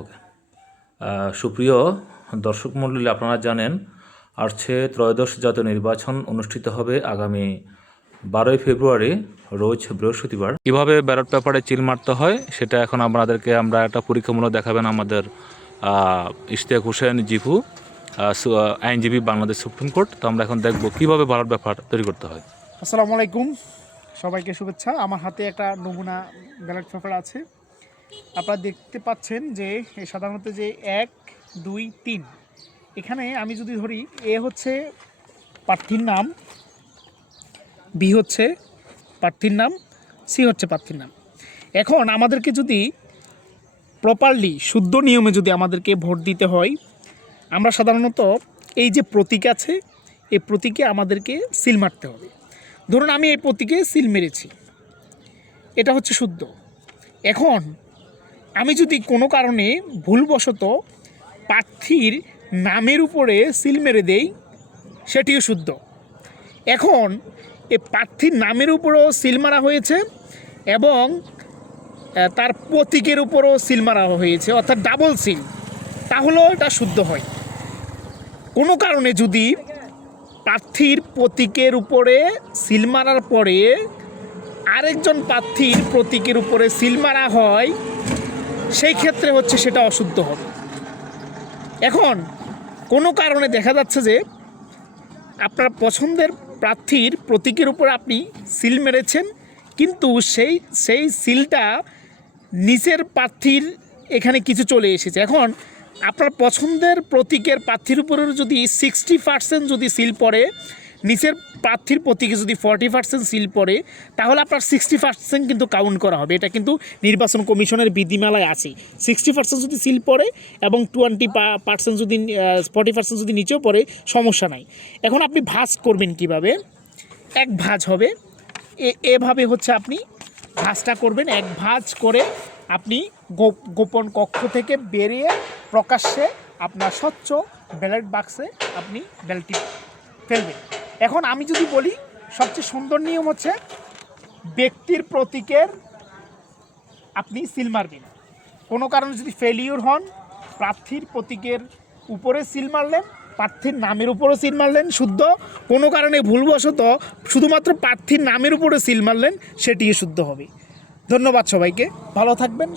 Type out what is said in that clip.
ওকে। সুপ্রিয় দর্শক মণ্ডলী, আপনারা জানেন আসছে ত্রয়োদশ জাতীয় নির্বাচন অনুষ্ঠিত হবে আগামী 12ই ফেব্রুয়ারি রোজ বৃহস্পতিবার। কীভাবে ব্যালট পেপারে চিল মারতে হয় সেটা এখন আপনাদেরকে আমরা একটা পরীক্ষামূলক দেখাবেন আমাদের ইশতিয়াক হোসেন জিভু, আইনজীবী, বাংলাদেশ সুপ্রিম কোর্ট। তো আমরা এখন দেখব কীভাবে ব্যালট পেপার তৈরি করতে হয়। আসসালামু আলাইকুম, সবাইকে শুভেচ্ছা। আমার হাতে একটা নমুনা ব্যালট পেপার আছে। আপনারা দেখতে পাচ্ছেন যে সাধারণত যে 1, 2, 3 এখানে আমি যদি ধরি, এ হচ্ছে প্রার্থীর নাম, বি হচ্ছে প্রার্থীর নাম, সি হচ্ছে প্রার্থীর নাম। এখন আমাদেরকে যদি প্রপারলি শুদ্ধ নিয়মে যদি আমাদেরকে ভোট দিতে হয়, আমরা সাধারণত এই যে প্রতীক আছে, এই প্রতীকে আমাদেরকে সিল মারতে হবে। ধরুন আমি এই প্রতীকে সিল মেরেছি, এটা হচ্ছে শুদ্ধ। এখন আমি যদি কোনো কারণে ভুলবশত প্রার্থীর নামের উপরে সিল মেরে দেই, সেটিও শুদ্ধ। এখন এই প্রার্থীর নামের উপরও সিল মারা হয়েছে এবং তার প্রতীকের উপরও সিল মারা হয়েছে, অর্থাৎ ডাবল সিল, তাহলেও এটা শুদ্ধ হয়। কোনো কারণে যদি প্রার্থীর প্রতীকের উপরে সিল মারার পরে আরেকজন প্রার্থীর প্রতীকের উপরে সিল মারা হয়, সেই ক্ষেত্রে হচ্ছে সেটা অশুদ্ধ হবে। এখন কোনো কারণে দেখা যাচ্ছে যে আপনার পছন্দের প্রার্থীর প্রতীকের উপর আপনি সিল মেরেছেন, কিন্তু সেই সিলটা নিচের প্রার্থীর এখানে কিছু চলে এসেছে। এখন আপনার পছন্দের প্রতীকের প্রার্থীর উপরেও যদি 60% যদি সিল পড়ে, নিচের প্রার্থীর প্রতীকে যদি 40% সিল পড়ে, তাহলে আপনার 60% কিন্তু কাউন্ট করা হবে। এটা কিন্তু নির্বাচন কমিশনের বিধিমালায় আছে। 60% যদি সিল পড়ে এবং 20% যদি 40% যদি নিচেও পড়ে, সমস্যা নাই। এখন আপনি ভাঁজ করবেন কিভাবে? এক ভাঁজ হবে, এভাবে হচ্ছে আপনি ভাঁজটা করবেন। এক ভাঁজ করে আপনি গোপন কক্ষ থেকে বেরিয়ে প্রকাশ্যে আপনার স্বচ্ছ ব্যালট বাক্সে আপনি ব্যালটটি ফেলবেন। এখন আমি যদি বলি, সবচেয়ে সুন্দর নিয়ম হচ্ছে ব্যক্তির প্রতীকের আপনি সিল মারবেন। কোনো কারণে যদি ফেলিওর হন, প্রার্থীর প্রতীকের উপরে সিল মারলেন, প্রার্থীর নামের উপরও সিল মারলেন, শুদ্ধ। কোনো কারণে ভুলবশত শুধুমাত্র প্রার্থীর নামের উপরে সিল মারলেন, সেটিও শুদ্ধ হবে। ধন্যবাদ সবাইকে, ভালো থাকবেন,